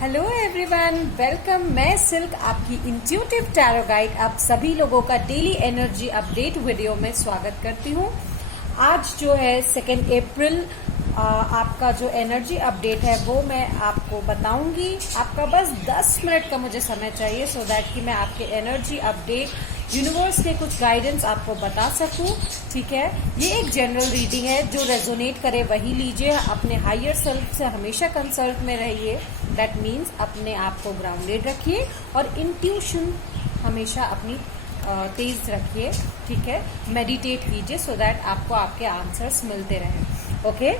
Hello everyone, welcome. मैं silk, आपकी intuitive tarot guide, आप सभी लोगों का डेली एनर्जी अपडेट वीडियो में स्वागत करती हूँ। आज जो है 2 अप्रैल, आपका जो एनर्जी अपडेट है वो मैं आपको बताऊंगी। आपका बस 10 मिनट का मुझे समय चाहिए सो दैट कि मैं आपके एनर्जी अपडेट यूनिवर्स के कुछ गाइडेंस आपको बता सकूं। ठीक है, ये एक जनरल रीडिंग है, जो रेजोनेट करे वही लीजिए। अपने हायर सेल्फ से हमेशा कंसल्ट में रहिए। दैट मीन्स अपने आप को ग्राउंडेड रखिए और इंट्यूशन हमेशा अपनी तेज रखिए। ठीक है, मेडिटेट कीजिए सो दैट आपको आपके आंसर्स मिलते रहें। Okay,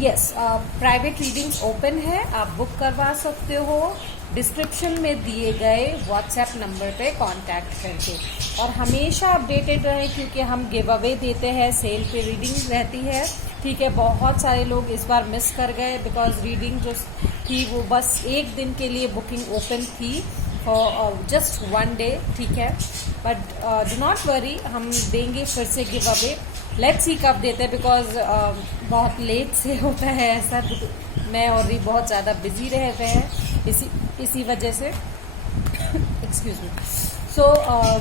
yes, private readings open है, आप बुक करवा सकते हो डिस्क्रिप्शन में दिए गए व्हाट्सएप नंबर पे कांटेक्ट करके। और हमेशा अपडेटेड रहें क्योंकि हम गिव अवे देते हैं, सेल पे रीडिंग रहती है। ठीक है, बहुत सारे लोग इस बार मिस कर गए बिकॉज रीडिंग जो थी वो बस एक दिन के लिए बुकिंग ओपन थी फॉर जस्ट 1 डे। ठीक है, बट डू नॉट वरी, हम देंगे फिर से गिव अवे। लेट्स सी कब देते हैं बिकॉज बहुत लेट से होता है ऐसा। मैं और भी बहुत ज़्यादा बिजी रहते हैं इसी वजह से। Excuse me. सो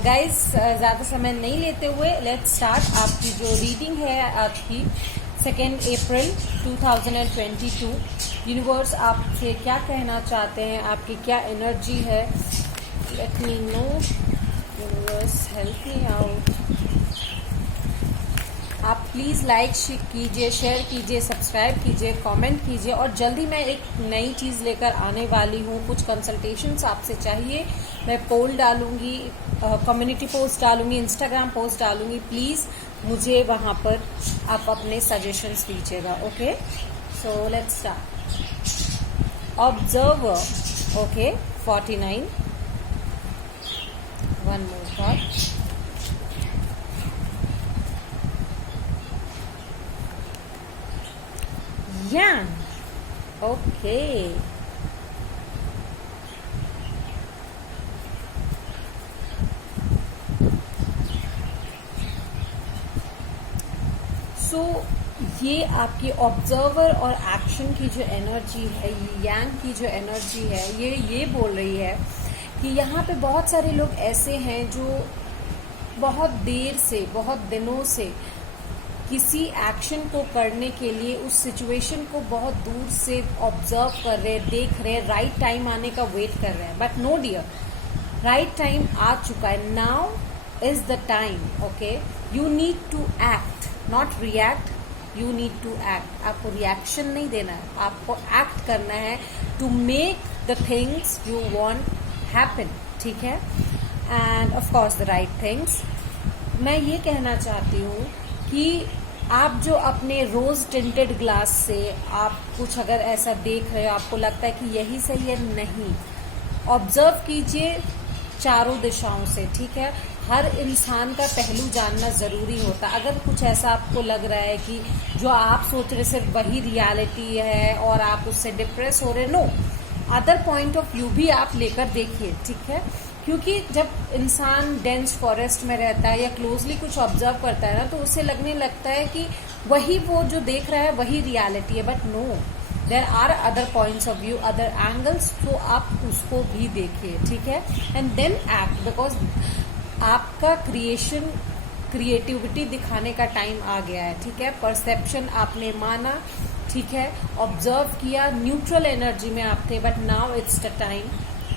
गाइज, ज़्यादा समय नहीं लेते हुए लेट्स स्टार्ट। आपकी जो रीडिंग है आज की 2 अप्रैल 2022, यूनिवर्स आपसे क्या कहना चाहते हैं, आपकी क्या एनर्जी है। Let me know universe, help me out. आप प्लीज़ लाइक कीजिए, शेयर कीजिए, सब्सक्राइब कीजिए, कमेंट कीजिए। और जल्दी मैं एक नई चीज़ लेकर आने वाली हूँ। कुछ कंसल्टेशंस आपसे चाहिए, मैं पोल डालूंगी, कम्युनिटी पोस्ट डालूंगी, इंस्टाग्राम पोस्ट डालूंगी। प्लीज़ मुझे वहाँ पर आप अपने सजेशंस दीजिएगा। Okay, so let's start. Observer, okay, 49, one more card. Yang. Okay. सो ये आपकी ऑब्जर्वर और एक्शन की जो एनर्जी है, ये यांग की जो एनर्जी है, ये बोल रही है कि यहाँ पे बहुत सारे लोग ऐसे हैं जो बहुत देर से, बहुत दिनों से किसी एक्शन को करने के लिए उस सिचुएशन को बहुत दूर से ऑब्जर्व कर रहे, देख रहे, राइट टाइम आने का वेट कर रहे हैं। But no dear, right time आ चुका है। Now is the time. Okay, you need to act, not react, you need to act. आपको रिएक्शन नहीं देना है, आपको एक्ट करना है to make the things you want happen. ठीक है, and of course the right things. मैं ये कहना चाहती हूँ कि आप जो अपने रोज टिंटेड ग्लास से आप कुछ अगर ऐसा देख रहे हो, आपको लगता है कि यही सही है, नहीं, ऑब्जर्व कीजिए चारों दिशाओं से। ठीक है, हर इंसान का पहलू जानना जरूरी होता है। अगर कुछ ऐसा आपको लग रहा है कि जो आप सोच रहे सिर्फ वही रियलिटी है और आप उससे डिप्रेस हो रहे, no, other point of view भी आप लेकर देखिए। ठीक है, क्योंकि जब इंसान डेंस फॉरेस्ट में रहता है या क्लोजली कुछ ऑब्जर्व करता है ना, तो उसे लगने लगता है कि वही वो जो देख रहा है वही रियलिटी है। But no, there are other points of view, other angles, तो आप उसको भी देखिए। ठीक है, एंड देन एक्ट, बिकॉज आपका क्रिएटिविटी दिखाने का टाइम आ गया है। ठीक है, परसेप्शन आपने माना, ठीक है, ऑब्जर्व किया, न्यूट्रल एनर्जी में आप थे, but now it's the time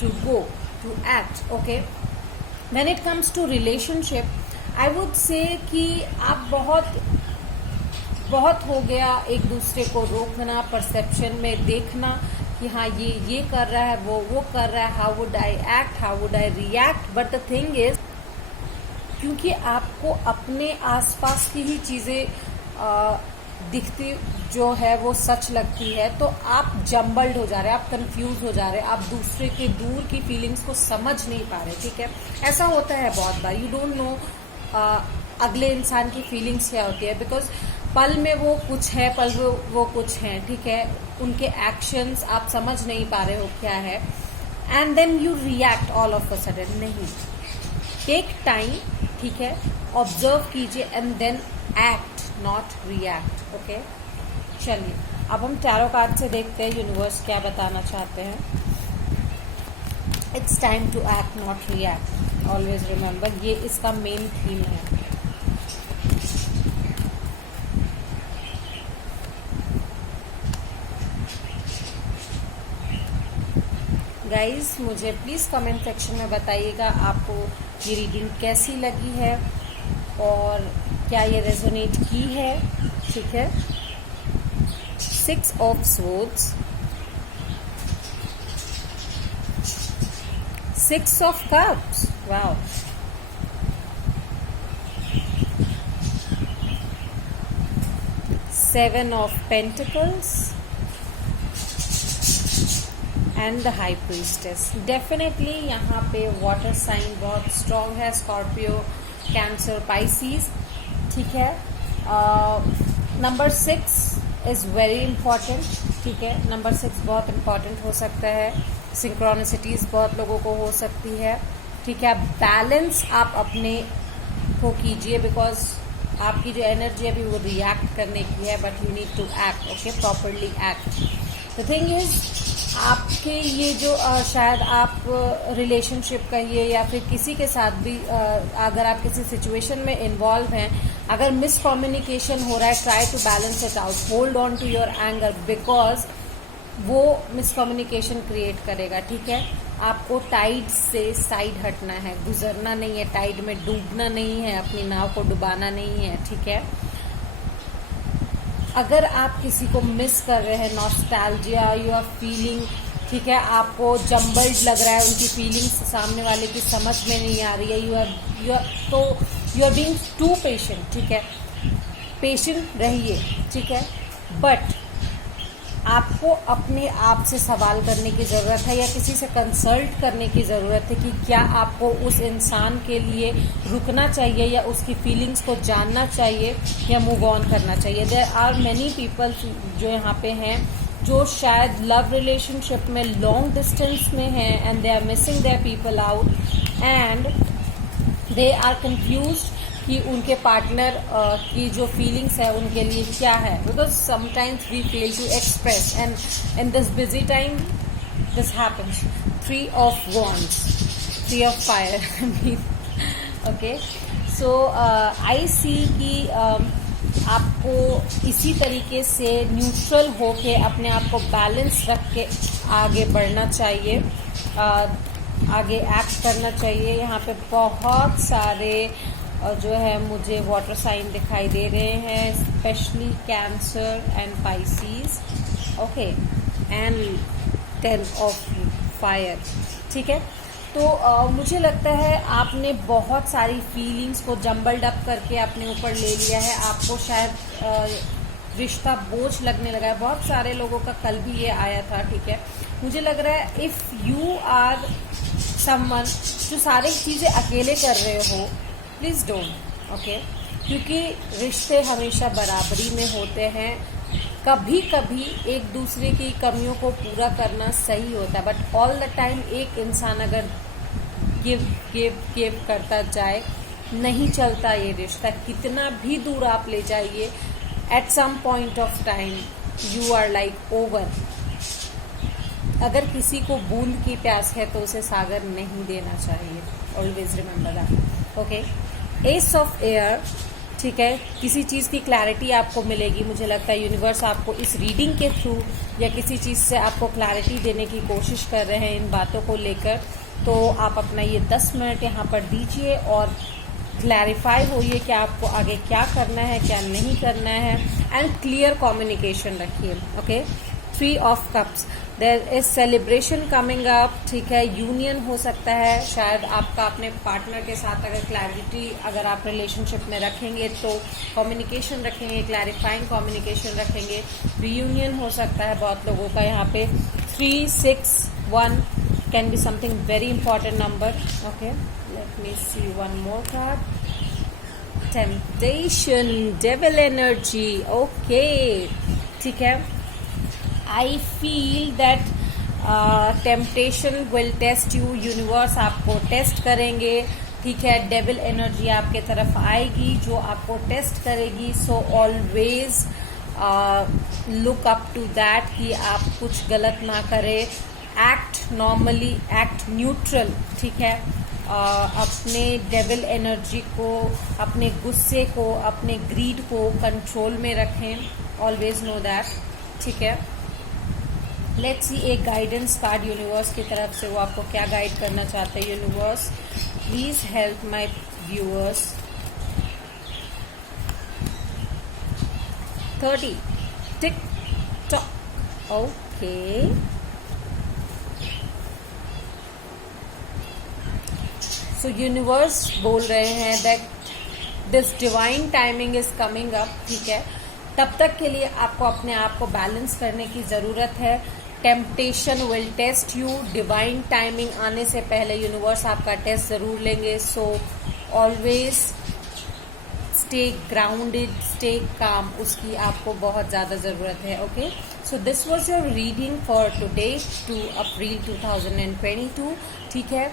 to go to act. Okay, when it comes to relationship, I would say कि आप बहुत हो गया एक दूसरे को रोकना, परसेप्शन में देखना कि हाँ ये कर रहा है, वो कर रहा है, how would I act, how would I react. But the thing is, क्योंकि आपको अपने आसपास की ही चीजें दिखती जो है वो सच लगती है, तो आप जम्बल्ड हो जा रहे हैं, आप कंफ्यूज हो जा रहे हैं, आप दूसरे के दूर की फीलिंग्स को समझ नहीं पा रहे। ठीक है, ऐसा होता है बहुत बार। यू डोंट नो अगले इंसान की फीलिंग्स क्या होती है, बिकॉज पल में वो कुछ है, पल में वो कुछ है। ठीक है, उनके एक्शंस आप समझ नहीं पा रहे हो क्या है, and then you react all of a sudden. नहीं, टेक टाइम। ठीक है, ऑब्जर्व कीजिए and then act, not react. Okay, चलिए अब हम टैरो कार्ड से देखते हैं यूनिवर्स क्या बताना चाहते हैं। It's time to act not react, always remember, ये इसका मेन थीम है। गाइज मुझे प्लीज़ कमेंट सेक्शन में बताइएगा आपको ये रीडिंग कैसी लगी है और क्या ये रेजोनेट की है। ठीक है, 6 of swords, 6 of cups, wow, seven of pentacles and the high priestess. Definitely यहाँ पे वाटर साइन बहुत स्ट्रॉन्ग है, स्कॉर्पियो, कैंसर, पाइसीज। ठीक है, नंबर 6 इज़ वेरी इम्पॉर्टेंट। ठीक है, नंबर 6 बहुत इम्पॉर्टेंट हो सकता है, सिंक्रोनिसिटीज़ बहुत लोगों को हो सकती है। ठीक है, बैलेंस आप अपने को कीजिए, बिकॉज आपकी जो एनर्जी अभी वो रिएक्ट करने की है, but you need to act, okay, properly act. The thing is आपके ये जो शायद आप रिलेशनशिप कहिए या फिर किसी के साथ भी अगर आप किसी सिचुएशन में इन्वॉल्व हैं, अगर मिसकम्युनिकेशन हो रहा है, try to balance it out, hold on to your anger, because वो मिसकम्युनिकेशन क्रिएट करेगा। ठीक है, आपको टाइड से साइड हटना है, गुजरना नहीं है, टाइड में डूबना नहीं है, अपनी नाव को डुबाना नहीं है। ठीक है, अगर आप किसी को मिस कर रहे हैं, नॉस्टैल्जिया यू आर फीलिंग, ठीक है, आपको जम्बल्ड लग रहा है, उनकी फीलिंग्स सामने वाले की समझ में नहीं आ रही है, you are being too patient. ठीक है, पेशेंट रहिए। ठीक है, बट आपको अपने आप से सवाल करने की ज़रूरत है या किसी से कंसल्ट करने की ज़रूरत है कि क्या आपको उस इंसान के लिए रुकना चाहिए या उसकी फीलिंग्स को जानना चाहिए या मूव ऑन करना चाहिए। देयर आर मैनी पीपल जो यहाँ पे हैं जो शायद लव रिलेशनशिप में लॉन्ग डिस्टेंस में हैं and they are missing their people out and they are confused कि उनके पार्टनर की जो फीलिंग्स है उनके लिए क्या है, because sometimes we fail to express and in this busy time this happens. 3 of wands, 3 of fire, okay, so I see कि आपको इसी तरीके से न्यूट्रल होके अपने आप को बैलेंस रख के आगे बढ़ना चाहिए, आगे एक्ट करना चाहिए। यहाँ पे बहुत सारे जो है मुझे वाटर साइन दिखाई दे रहे हैं, specially cancer and Pisces, okay, and 10 of fire. ठीक है, तो मुझे लगता है आपने बहुत सारी फीलिंग्स को जम्बल्ड अप करके अपने ऊपर ले लिया है, आपको शायद रिश्ता बोझ लगने लगा है। बहुत सारे लोगों का कल भी ये आया था। ठीक है, मुझे लग रहा है इफ़ यू आर समवन जो सारी चीज़ें अकेले कर रहे हो, प्लीज़ डोंट, ओके, क्योंकि रिश्ते हमेशा बराबरी में होते हैं। कभी कभी एक दूसरे की कमियों को पूरा करना सही होता है, बट ऑल द टाइम एक इंसान अगर गिव करता जाए, नहीं चलता ये रिश्ता। कितना भी दूर आप ले जाइए, at some point of time you are like over. अगर किसी को बूंद की प्यास है तो उसे सागर नहीं देना चाहिए, always remember that, okay. S of air, ठीक है, किसी चीज़ की क्लैरिटी आपको मिलेगी। मुझे लगता है यूनिवर्स आपको इस रीडिंग के थ्रू या किसी चीज़ से आपको क्लैरिटी देने की कोशिश कर रहे हैं इन बातों को लेकर। तो आप अपना ये 10 मिनट यहाँ पर दीजिए और क्लैरिफाई होइए कि आपको आगे क्या करना है, क्या नहीं करना है, एंड क्लियर कम्युनिकेशन रखिए, okay. 3 of cups, there is celebration coming up, ठीक है, यूनियन हो सकता है शायद आपका अपने पार्टनर के साथ। अगर क्लैरिटी अगर आप रिलेशनशिप में रखेंगे तो कम्युनिकेशन रखेंगे, क्लैरिफाइंग कम्युनिकेशन रखेंगे, रियूनियन हो सकता है बहुत लोगों का। यहाँ पे 3, 6, 1 can be something very important number, okay. Let me see one more card, temptation, devil energy, okay, ठीक है। I feel that temptation will test you, universe आपको टेस्ट करेंगे, ठीक है। डेविल एनर्जी आपके तरफ आएगी जो आपको टेस्ट करेगी। So always look up to that कि आप कुछ गलत ना करें, एक्ट नॉर्मली, एक्ट न्यूट्रल, ठीक है। अपने डेविल एनर्जी को, अपने गुस्से को, अपने ग्रीड को कंट्रोल में रखें, ऑलवेज नो दैट, ठीक है। लेट्स सी एक गाइडेंस कार्ड यूनिवर्स की तरफ से, वो आपको क्या गाइड करना चाहते हैं। Universe please help my viewers. 30 tick tock, okay. So universe बोल रहे हैं that this divine timing is coming up, ठीक है। तब तक के लिए आपको अपने आप को बैलेंस करने की जरूरत है। Temptation will test you, divine timing आने से पहले यूनिवर्स आपका टेस्ट जरूर लेंगे। So always stay grounded, stay calm, उसकी आपको बहुत ज्यादा जरूरत है, okay. So this was your reading for today 2 April 2022, ठीक है।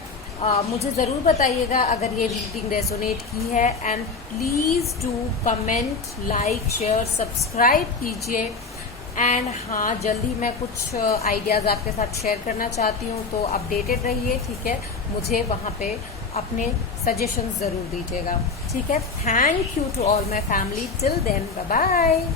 मुझे ज़रूर बताइएगा अगर ये रीडिंग रेजोनेट की है, and please do comment, like, share, subscribe कीजिए। एंड हाँ, जल्दी मैं कुछ आइडियाज़ आपके साथ शेयर करना चाहती हूँ, तो अपडेटेड रहिए, ठीक है। मुझे वहाँ पे अपने सजेशंस ज़रूर दीजिएगा, ठीक है। Thank you to all my family, till then bye bye.